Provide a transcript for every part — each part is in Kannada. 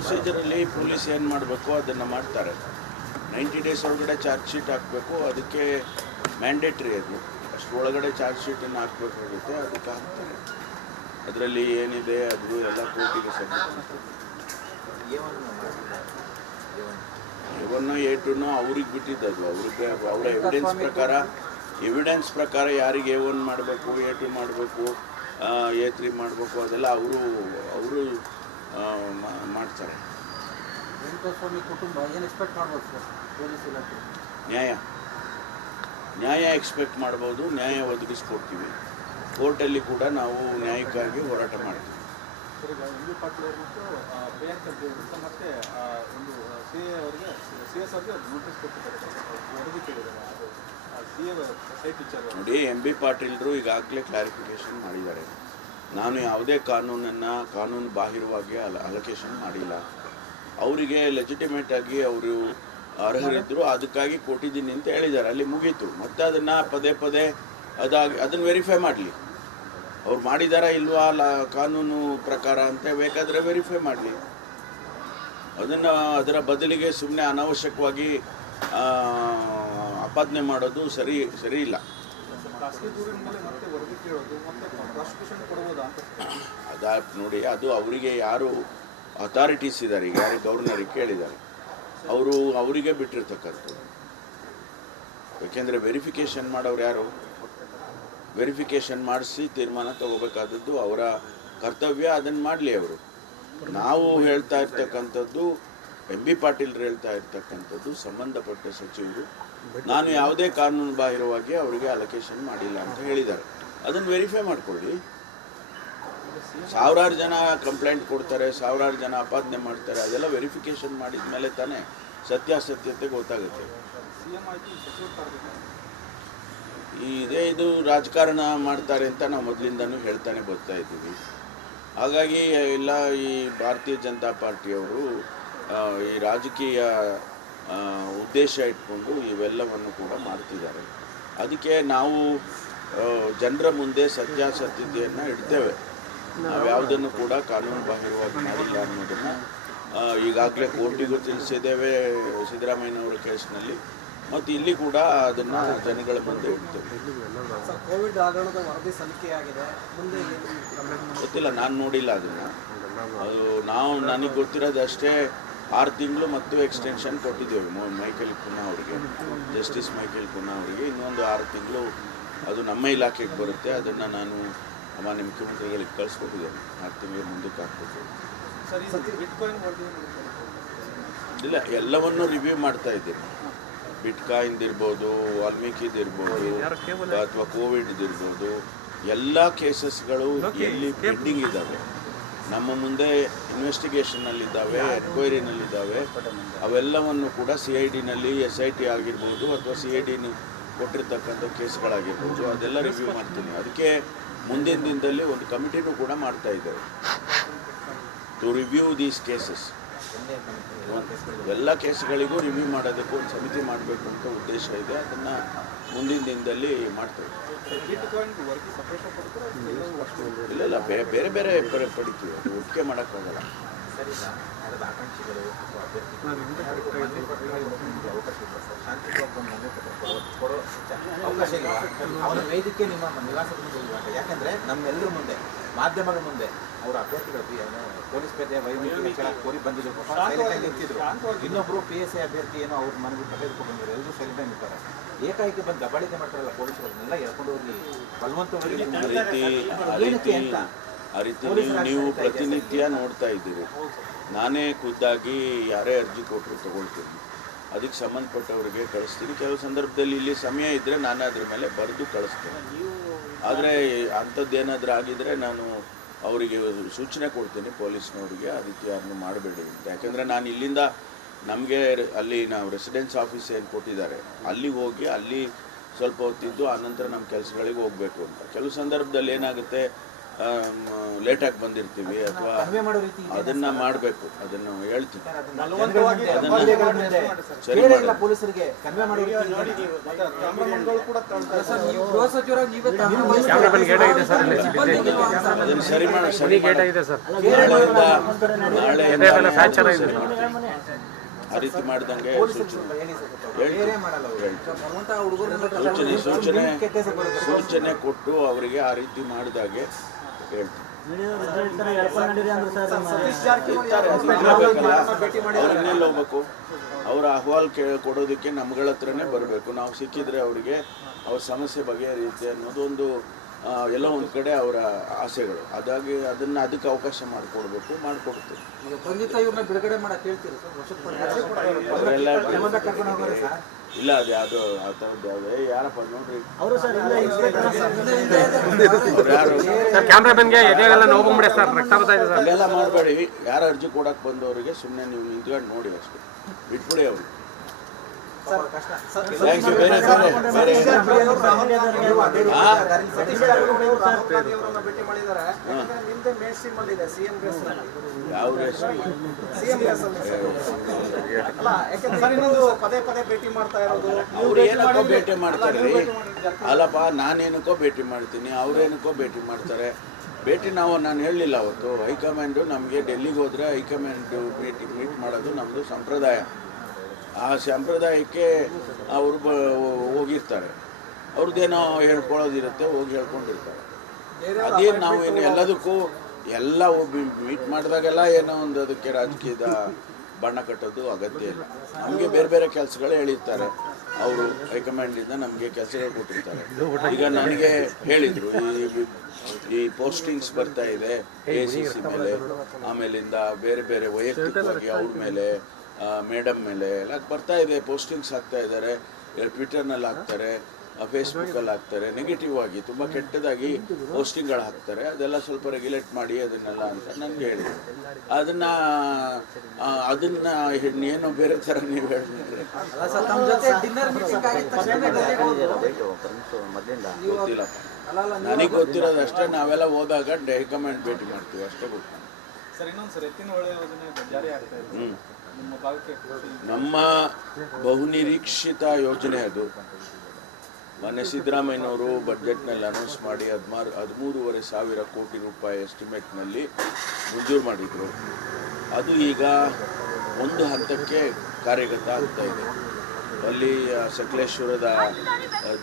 ಪ್ರೊಸೀಜರಲ್ಲಿ ಪೊಲೀಸ್ ಏನು ಮಾಡಬೇಕು ಅದನ್ನು ಮಾಡ್ತಾರೆ. 90 ಡೇಸ್ ಒಳಗಡೆ ಚಾರ್ಜ್ ಶೀಟ್ ಹಾಕಬೇಕು. ಅದಕ್ಕೆ ಮ್ಯಾಂಡೇಟ್ರಿ ಅದು. ಅಷ್ಟರೊಳಗಡೆ ಚಾರ್ಜ್ ಶೀಟನ್ನು ಹಾಕಬೇಕಾಗುತ್ತೆ. ಅದಕ್ಕೆ ಹಾಕ್ತಾರೆ. ಅದರಲ್ಲಿ ಏನಿದೆ ಅದು ಎಲ್ಲ ಕೋರ್ಟಿಗೆ ಸಬ್ಮಿಟ್ ಮಾಡ್ತಾರೆ. A1 A2 ಅವ್ರಿಗೆ ಬಿಟ್ಟಿದ್ದದು. ಅವ್ರಿಗೆ ಅವರ ಎವಿಡೆನ್ಸ್ ಪ್ರಕಾರ ಯಾರಿಗೆ A1 ಮಾಡಬೇಕು, A2 ಮಾಡಬೇಕು, A3 ಮಾಡಬೇಕು ಅದೆಲ್ಲ ಅವರು ಮಾಡ್ತಾರೆ. ನ್ಯಾಯ ಎಕ್ಸ್ಪೆಕ್ಟ್ ಮಾಡ್ಬೋದು. ನ್ಯಾಯ ಒದಗಿಸ್ಕೊಡ್ತೀವಿ. ಕೋರ್ಟಲ್ಲಿ ಕೂಡ ನಾವು ನ್ಯಾಯಕ್ಕಾಗಿ ಹೋರಾಟ ಮಾಡ್ತೀವಿ. ನೋಡಿ, MB ಪಾಟೀಲ್ರು ಈಗಾಗಲೇ ಕ್ಲಾರಿಫಿಕೇಶನ್ ಮಾಡಿದ್ದಾರೆ. ನಾನು ಯಾವುದೇ ಕಾನೂನು ಬಾಹಿರವಾಗಿ ಅಲೋಕೇಶನ್ ಮಾಡಿಲ್ಲ. ಅವರಿಗೆ ಲೆಜಿಟಿಮೇಟ್ ಆಗಿ ಅವರು ಅರ್ಹರಿದ್ದರು, ಅದಕ್ಕಾಗಿ ಕೊಟ್ಟಿದ್ದೀನಿ ಅಂತ ಹೇಳಿದ್ದಾರೆ. ಅಲ್ಲಿ ಮುಗೀತು. ಮತ್ತೆ ಅದನ್ನು ಪದೇ ಅದನ್ನು ವೆರಿಫೈ ಮಾಡಲಿ. ಅವ್ರು ಮಾಡಿದಾರಾ ಇಲ್ವಾ ಕಾನೂನು ಪ್ರಕಾರ ಅಂತ ಬೇಕಾದರೆ ವೆರಿಫೈ ಮಾಡಲಿ. ಅದರ ಬದಲಿಗೆ ಸುಮ್ಮನೆ ಅನಾವಶ್ಯಕವಾಗಿ ಆಪಾದನೆ ಮಾಡೋದು ಸರಿ ಇಲ್ಲ. ನೋಡಿ, ಅದು ಅವರಿಗೆ ಯಾರು ಅಥಾರಿಟೀಸ್ ಇದ್ದಾರೆ, ಈಗ ಯಾರು ಗವರ್ನರಿಗೆ ಕೇಳಿದ್ದಾರೆ, ಅವರಿಗೆ ಬಿಟ್ಟಿರ್ತಕ್ಕಂಥದ್ದು. ಯಾಕೆಂದರೆ ವೆರಿಫಿಕೇಷನ್ ಮಾಡೋರು ಯಾರು? ವೆರಿಫಿಕೇಷನ್ ಮಾಡಿಸಿ ತೀರ್ಮಾನ ತಗೋಬೇಕಾದದ್ದು ಅವರ ಕರ್ತವ್ಯ. ಅದನ್ನು ಮಾಡಲಿ ಅವರು. ನಾವು ಹೇಳ್ತಾ ಇರ್ತಕ್ಕಂಥದ್ದು, MB ಪಾಟೀಲ್ರು ಹೇಳ್ತಾ ಇರ್ತಕ್ಕಂಥದ್ದು, ಸಂಬಂಧಪಟ್ಟ ಸಚಿವರು ನಾನು ಯಾವುದೇ ಕಾನೂನು ಬಾಹಿರವಾಗಿ ಅವರಿಗೆ ಅಲೋಕೇಶನ್ ಮಾಡಿಲ್ಲ ಅಂತ ಹೇಳಿದ್ದಾರೆ. ಅದನ್ನು ವೆರಿಫೈ ಮಾಡ್ಕೊಳ್ಳಿ. ಸಾವಿರಾರು ಜನ ಕಂಪ್ಲೇಂಟ್ ಕೊಡ್ತಾರೆ, ಸಾವಿರಾರು ಜನ ಆಪಾದನೆ ಮಾಡ್ತಾರೆ. ಅದೆಲ್ಲ ವೆರಿಫಿಕೇಷನ್ ಮಾಡಿದ ಮೇಲೆ ತಾನೇ ಸತ್ಯಾಸತ್ಯತೆ ಗೊತ್ತಾಗುತ್ತೆ. ಇದು ರಾಜಕಾರಣ ಮಾಡ್ತಾರೆ ಅಂತ ನಾವು ಮೊದಲಿಂದನೂ ಹೇಳ್ತಾನೆ ಬರ್ತಾ ಇದ್ದೀವಿ. ಹಾಗಾಗಿ ಎಲ್ಲ ಈ ಭಾರತೀಯ ಜನತಾ ಪಾರ್ಟಿಯವರು ಈ ರಾಜಕೀಯ ಉದ್ದೇಶ ಇಟ್ಕೊಂಡು ಇವೆಲ್ಲವನ್ನು ಕೂಡ ಮಾಡ್ತಿದ್ದಾರೆ. ಅದಕ್ಕೆ ನಾವು ಜನರ ಮುಂದೆ ಸತ್ಯಾಸತ್ಯತೆಯನ್ನು ಇಡ್ತೇವೆ. ನಾವು ಯಾವುದನ್ನು ಕೂಡ ಕಾನೂನು ಬಾಹಿರವಾಗಿ ಮಾಡಿಲ್ಲ ಅನ್ನೋದನ್ನು ಈಗಾಗಲೇ ಕೋರ್ಟಿಗೂ ತಿಳಿಸಿದ್ದೇವೆ ಸಿದ್ದರಾಮಯ್ಯನವರ ಕೇಸ್ನಲ್ಲಿ. ಮತ್ತು ಇಲ್ಲಿ ಕೂಡ ಅದನ್ನು ಜನಗಳ ಮುಂದೆ ಇಡ್ತೇವೆ. ಗೊತ್ತಿಲ್ಲ, ನಾನು ನೋಡಿಲ್ಲ ಅದನ್ನು. ನನಗೆ ಗೊತ್ತಿರೋದಷ್ಟೇ 6 ತಿಂಗಳು ಮತ್ತು ಎಕ್ಸ್ಟೆನ್ಷನ್ ಕೊಟ್ಟಿದ್ದೇವೆ ಮೈಕೇಲ್ ಕುನ್ನಾ ಅವರಿಗೆ, ಜಸ್ಟಿಸ್ ಮೈಕೇಲ್ ಕುನ್ನಾ ಅವರಿಗೆ. ಇನ್ನೊಂದು 6 ತಿಂಗಳು ಅದು ನಮ್ಮ ಇಲಾಖೆಗೆ ಬರುತ್ತೆ. ಅದನ್ನು ನಾನು ಮಾನ್ಯ ಮುಖ್ಯಮಂತ್ರಿಗಳಿಗೆ ಕಳಿಸ್ಕೊಟ್ಟಿದ್ದೇನೆ. 6 ತಿಂಗಳು ಮುಂದಕ್ಕೆ ಹಾಕ್ಬೇಕು. ಇಲ್ಲ, ಎಲ್ಲವನ್ನೂ ರಿವ್ಯೂ ಮಾಡ್ತಾ ಇದ್ದೀನಿ. ಬಿಟ್ಕಾಯಿಂದಿರ್ಬೋದು, ವಾಲ್ಮೀಕಿದಿರ್ಬೋದು, ಅಥವಾ ಕೋವಿಡ್ದಿರ್ಬೋದು, ಎಲ್ಲ ಕೇಸಸ್ಗಳು ಎಲ್ಲಿ ಪೆಂಡಿಂಗ್ ಇದ್ದಾವೆ, ನಮ್ಮ ಮುಂದೆ ಇನ್ವೆಸ್ಟಿಗೇಷನ್ನಲ್ಲಿದ್ದಾವೆ, ಎನ್ಕ್ವೈರಿನಲ್ಲಿದ್ದಾವೆ, ಅವೆಲ್ಲವನ್ನು ಕೂಡ CIDನಲ್ಲಿ SIT ಆಗಿರ್ಬೋದು ಅಥವಾ CID ಕೊಟ್ಟಿರ್ತಕ್ಕಂಥ ಕೇಸ್ಗಳಾಗಿರ್ಬೋದು, ಅದೆಲ್ಲ ರಿವ್ಯೂ ಮಾಡ್ತೀನಿ. ಅದಕ್ಕೆ ಮುಂದಿನ ದಿನದಲ್ಲಿ ಒಂದು ಕಮಿಟಿನೂ ಕೂಡ ಮಾಡ್ತಾ ಇದ್ದೇವೆ ಟು ರಿವ್ಯೂ ದೀಸ್ ಕೇಸಸ್. ಎಲ್ಲ ಕೇಸ್ಗಳಿಗೂ ರಿವ್ಯೂ ಮಾಡೋದಕ್ಕೂ ಒಂದು ಸಮಿತಿ ಮಾಡಬೇಕು ಅಂತ ಉದ್ದೇಶ ಇದೆ. ಅದನ್ನು ಮುಂದಿನ ದಿನದಲ್ಲಿ ಮಾಡ್ತೇವೆ. ಇಲ್ಲ, ಬೇರೆ ಪಡಿತೀವಿ. ಅದು ಒಟ್ಟಿಗೆ ಮಾಡೋಕ್ಕಾಗಲ್ಲ. ವೇದಿಕೆ ನಿಮ್ಮ ನಿವಾಸದ ಮುಂದೆ, ಯಾಕಂದ್ರೆ ನಮ್ಮೆಲ್ಲರ ಮುಂದೆ, ಮಾಧ್ಯಮಗಳ ಮುಂದೆ ಅವರ ಅಭ್ಯರ್ಥಿಗಳು ಪೊಲೀಸ್ ಪೇದೆ ವೈದ್ಯಕೀಯ ಕೋರಿ ಬಂದಿದ್ರು, ನಿಂತಿದ್ರು. ಇನ್ನೊಬ್ರು PSI ಅಭ್ಯರ್ಥಿ ಏನೋ ಅವ್ರ ಮನೆಗೆ ತೆಗೆದುಕೊಂಡು ಬಂದಿದ್ರು. ಎಲ್ಲರೂ ಸೈಲೆಂಟ್ ನಿಂತಾರೆ. ಏಕಾಏಕಿ ಬಂದು ದಬ್ಬಾಳಿಕೆ ಮಾಡ್ತಾರಲ್ಲ ಪೊಲೀಸರನ್ನೆಲ್ಲ ಎಳ್ಕೊಂಡು ಹೋಗಿ ಬಲವಂತವಾಗಿ ಆ ರೀತಿ ನೀವು ಪ್ರತಿನಿತ್ಯ ನೋಡ್ತಾ ಇದ್ದೀರಿ. ನಾನೇ ಖುದ್ದಾಗಿ ಯಾರೇ ಅರ್ಜಿ ಕೊಟ್ಟರು ತಗೊಳ್ತೀನಿ. ಅದಕ್ಕೆ ಸಂಬಂಧಪಟ್ಟವರಿಗೆ ಕಳಿಸ್ತೀನಿ. ಕೆಲವು ಸಂದರ್ಭದಲ್ಲಿ ಇಲ್ಲಿ ಸಮಯ ಇದ್ದರೆ ನಾನು ಅದ್ರ ಮೇಲೆ ಬರೆದು ಕಳಿಸ್ತೀನಿ. ಆದರೆ ಅಂಥದ್ದೇನಾದರೂ ಆಗಿದರೆ ನಾನು ಅವರಿಗೆ ಸೂಚನೆ ಕೊಡ್ತೀನಿ ಪೊಲೀಸ್ನವರಿಗೆ, ಆ ರೀತಿ ಯಾರನ್ನು ಮಾಡಬೇಡಿ ಅಂತ. ಯಾಕೆಂದರೆ ನಾನು ಇಲ್ಲಿಂದ ನಮಗೆ ಅಲ್ಲಿ ನಾವು ರೆಸಿಡೆನ್ಸ್ ಆಫೀಸ್ ಏನು ಕೊಟ್ಟಿದ್ದಾರೆ ಅಲ್ಲಿಗೆ ಹೋಗಿ ಅಲ್ಲಿ ಸ್ವಲ್ಪ ಹೊತ್ತಿದ್ದು ಆನಂತರ ನಮ್ಮ ಕೆಲಸಗಳಿಗೆ ಹೋಗಬೇಕು ಅಂತ. ಕೆಲವು ಸಂದರ್ಭದಲ್ಲಿ ಏನಾಗುತ್ತೆ, ಲೇಟಾಗಿ ಬಂದಿರ್ತೀವಿ ಅಥವಾ ಕನ್ವೆ ಮಾಡೋ ರೀತಿ ಅದನ್ನು ಮಾಡಬೇಕು, ಅದನ್ನು ಹೇಳ್ತೀವಿ. ಸರಿ ಇಲ್ಲ ಪೊಲೀಸರಿಗೆ ಕನ್ವೆ ಮಾಡೋ ರೀತಿ ಅದನ್ನು ಸರಿ ಆ ರೀತಿ ಮಾಡ್ದಂಗೆ ಸೂಚನೆ ಕೊಟ್ಟು ಅವರಿಗೆ ಆ ರೀತಿ ಮಾಡಿದಾಗೆ ಹೇಳ್ತೀವಿ. ಅವ್ರನ್ನೆಲ್ಲ ಹೋಗ್ಬೇಕು, ಅವರ ಅಹವಾಲ್ ಕೊಡೋದಕ್ಕೆ ನಮ್ಗಳ ಹತ್ರನೇ ಬರಬೇಕು. ನಾವು ಸಿಕ್ಕಿದ್ರೆ ಅವರಿಗೆ ಅವ್ರ ಸಮಸ್ಯೆ ಬಗೆಹರಿಯುತ್ತೆ ಅನ್ನೋದೊಂದು ಎಲ್ಲೋ ಒಂದು ಕಡೆ ಅವರ ಆಸೆಗಳು. ಅದಾಗಿ ಅದಕ್ಕೆ ಅವಕಾಶ ಮಾಡಿಕೊಡ್ಬೇಕು, ಮಾಡಿಕೊಡ್ತೀವಿ. ಇಲ್ಲ ಅದು ಯಾವುದು ಆ ಥರದ್ದು ಯಾವುದೇ ಯಾರಪ್ಪ ನೋಡ್ರಿ ಅಲ್ಲೆಲ್ಲ ಮಾಡಬೇಡಿ. ಯಾರು ಅರ್ಜಿ ಕೊಡಕ್ಕೆ ಬಂದವರಿಗೆ ಸುಮ್ಮನೆ ನೀವು ನಿಂತ್ಕೊಂಡು ನೋಡಿ ಅಷ್ಟೇ, ಬಿಟ್ಬಿಡಿ ಅವ್ರಿಗೆ. Thank you. ಬೇರೆ ಯಾವ ಅವ್ರು ಏನಕ್ಕೋ ಭೇಟಿ ಮಾಡ್ತಾರೆ ರೀ. ಅಲ್ಲಪ್ಪ, ನಾನೇನಕ್ಕೋ ಭೇಟಿ ಮಾಡ್ತೀನಿ, ಅವ್ರೇನಕ್ಕೋ ಭೇಟಿ ಮಾಡ್ತಾರೆ. ನಾನು ಹೇಳಲಿಲ್ಲ ಅವತ್ತು. ಹೈಕಮಾಂಡು ನಮಗೆ ಡೆಲ್ಲಿಗೆ ಹೋದರೆ ಹೈಕಮಾಂಡು ಮೀಟ್ ಮಾಡೋದು ನಮ್ಮದು ಸಂಪ್ರದಾಯ. ಆ ಸಂಪ್ರದಾಯಕ್ಕೆ ಅವರು ಹೋಗಿರ್ತಾರೆ. ಅವ್ರದ್ದೇನೋ ಹೇಳ್ಕೊಳ್ಳೋದಿರುತ್ತೆ, ಹೋಗಿ ಹೇಳ್ಕೊಂಡಿರ್ತಾರೆ. ಅದೇನು ನಾವು ಏನು ಎಲ್ಲದಕ್ಕೂ ಎಲ್ಲ ಮೀಟ್ ಮಾಡಿದಾಗೆಲ್ಲ ಏನೋ ಒಂದು ಅದಕ್ಕೆ ರಾಜಕೀಯದ ಬಣ್ಣ ಕಟ್ಟೋದು ಅಗತ್ಯ ಇಲ್ಲ. ನಮಗೆ ಬೇರೆ ಬೇರೆ ಕೆಲಸಗಳು ಹೇಳಿರ್ತಾರೆ. ಅವರು ಹೈಕಮಾಂಡಿಂದ ನಮಗೆ ಕೆಲಸಗಳು ಕೊಟ್ಟಿರ್ತಾರೆ. ಈಗ ನನಗೆ ಹೇಳಿದರು, ಈ ಪೋಸ್ಟಿಂಗ್ಸ್ ಬರ್ತಾ ಇದೆ ACC ಮೇಲೆ, ಆಮೇಲಿಂದ ಬೇರೆ ಬೇರೆ ವೈಯಕ್ತಿಕವಾಗಿ ಅವ್ರ ಮೇಲೆ, ಮೇಡಮ್ ಮೇಲೆ ಎಲ್ಲ ಬರ್ತಾ ಇದೆ. ಪೋಸ್ಟಿಂಗ್ಸ್ ಹಾಕ್ತಾ ಇದ್ದಾರೆ, ಟ್ವಿಟರ್ನಲ್ಲಿ ಹಾಕ್ತಾರೆ, ಫೇಸ್ಬುಕ್ಕಲ್ಲಿ ಹಾಕ್ತಾರೆ. ನೆಗೆಟಿವ್ ಆಗಿ ತುಂಬ ಕೆಟ್ಟದಾಗಿ ಪೋಸ್ಟಿಂಗ್ಗಳು ಹಾಕ್ತಾರೆ. ಅದೆಲ್ಲ ಸ್ವಲ್ಪ ರೆಗ್ಯುಲೇಟ್ ಮಾಡಿ ಅದನ್ನೆಲ್ಲ ಅಂತ ನನಗೆ ಹೇಳಿದ್ರು. ಅದನ್ನು ಏನೋ ಬೇರೆ ಥರ ನೀವು ಹೇಳಿದ್ರೆ ಗೊತ್ತಿಲ್ಲಪ್ಪ. ನನಗೆ ಗೊತ್ತಿರೋದು ಅಷ್ಟೇ. ನಾವೆಲ್ಲ ಹೋದಾಗ ಹೈಕಮಾಂಡ್ ಭೇಟಿ ಮಾಡ್ತೀವಿ ಅಷ್ಟೇ ಗೊತ್ತು. ನಮ್ಮ ಬಹುನಿರೀಕ್ಷಿತ ಯೋಜನೆ ಅದು. ಮೊನ್ನೆ ಸಿದ್ದರಾಮಯ್ಯನವರು ಬಜೆಟ್ನಲ್ಲಿ ಅನೌನ್ಸ್ ಮಾಡಿ 13,500 ಕೋಟಿ ರೂಪಾಯಿ ಎಸ್ಟಿಮೇಟ್ನಲ್ಲಿ ಮಂಜೂರು ಮಾಡಿದರು. ಅದು ಈಗ ಒಂದು ಹಂತಕ್ಕೆ ಕಾರ್ಯಗತ ಆಗ್ತಾ ಇದೆ. ಅಲ್ಲಿ ಸಕಲೇಶ್ವರದ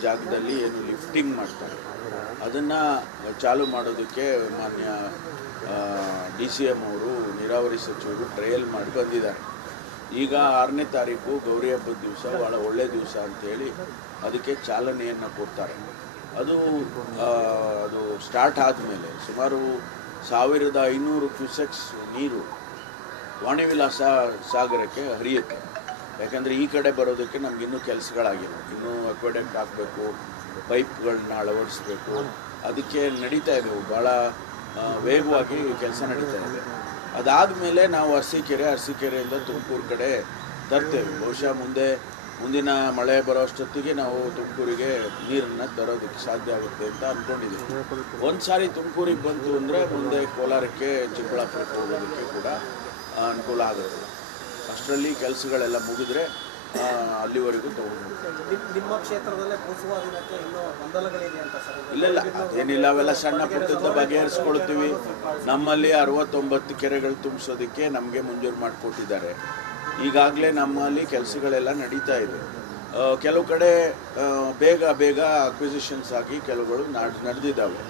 ಜಾಗದಲ್ಲಿ ಏನು ಲಿಫ್ಟಿಂಗ್ ಮಾಡ್ತಾರೆ, ಅದನ್ನು ಚಾಲು ಮಾಡೋದಕ್ಕೆ ಮಾನ್ಯ DCM ಅವರು, ನೀರಾವರಿ ಸಚಿವರು ಟ್ರಯಲ್ ಮಾಡಿ ಬಂದಿದ್ದಾರೆ. ಈಗ 6ನೇ ತಾರೀಕು ಗೌರಿ ಹಬ್ಬದ ದಿವಸ ಭಾಳ ಒಳ್ಳೆಯ ದಿವಸ ಅಂಥೇಳಿ ಅದಕ್ಕೆ ಚಾಲನೆಯನ್ನು ಕೊಡ್ತಾರೆ. ಅದು ಸ್ಟಾರ್ಟ್ ಆದಮೇಲೆ ಸುಮಾರು 1,500 ಕ್ಯೂಸೆಕ್ಸ್ ನೀರು ವಾಣಿವಿಲಾಸ ಸಾಗರಕ್ಕೆ ಹರಿಯುತ್ತೆ. ಯಾಕಂದರೆ ಈ ಕಡೆ ಬರೋದಕ್ಕೆ ನಮಗಿನ್ನೂ ಕೆಲಸಗಳಾಗಿಲ್ಲ. ಇನ್ನೂ ಅಕ್ವೆಡಕ್ಟ್ ಹಾಕಬೇಕು, ಪೈಪ್ಗಳನ್ನ ಅಳವಡಿಸ್ಬೇಕು. ಅದಕ್ಕೆ ನಡೀತಾ ಇದ್ದೆವು, ಭಾಳ ವೇಗವಾಗಿ ಕೆಲಸ ನಡೀತಾ ಇದೆ. ಅದಾದಮೇಲೆ ನಾವು ಅರಸೀಕೆರೆಯಿಂದ ತುಮಕೂರು ಕಡೆ ತರ್ತೇವೆ. ಬಹುಶಃ ಮುಂದಿನ ಮಳೆ ಬರೋ ಅಷ್ಟೊತ್ತಿಗೆ ನಾವು ತುಮಕೂರಿಗೆ ನೀರನ್ನು ತರೋದಕ್ಕೆ ಸಾಧ್ಯ ಆಗುತ್ತೆ ಅಂತ ಅಂದ್ಕೊಂಡಿದ್ದೀವಿ. ಒಂದು ಸಾರಿ ತುಮಕೂರಿಗೆ ಬಂತು ಅಂದರೆ ಮುಂದೆ ಕೋಲಾರಕ್ಕೆ, ಚಿಕ್ಕಬಳ್ಳಾಪುರಕ್ಕೆ ಹೋಗೋದಕ್ಕೆ ಕೂಡ ಅನುಕೂಲ ಆಗುತ್ತೆ. ಅಷ್ಟರಲ್ಲಿ ಕೆಲಸಗಳೆಲ್ಲ ಮುಗಿದ್ರೆ ಅಲ್ಲಿವರೆಗೂ ತಗೊಂಡು ನಿಮ್ಮ ಕ್ಷೇತ್ರದಲ್ಲೇ ಭೂಸ್ವಾಧೀನಕ್ಕೆ ಇನ್ನೂ ಗೊಂದಲಗಳಿದೆ ಅಂತ ಸರ್? ಇಲ್ಲ, ಅದೇನಿಲ್ಲ. ಅವೆಲ್ಲ ಸಣ್ಣ ಪುಟ್ಟದ ಬಗೆಹರಿಸ್ಕೊಳ್ತೀವಿ. ನಮ್ಮಲ್ಲಿ 69 ಕೆರೆಗಳು ತುಂಬಿಸೋದಕ್ಕೆ ನಮಗೆ ಮಂಜೂರು ಮಾಡಿಕೊಟ್ಟಿದ್ದಾರೆ. ಈಗಾಗಲೇ ನಮ್ಮಲ್ಲಿ ಕೆಲಸಗಳೆಲ್ಲ ನಡೀತಾ ಇದೆ. ಕೆಲವು ಕಡೆ ಬೇಗ ಅಕ್ವಿಸಿಷನ್ಸ್ ಆಗಿ ಕೆಲವುಗಳು ನಡೆದಿದ್ದಾವೆ.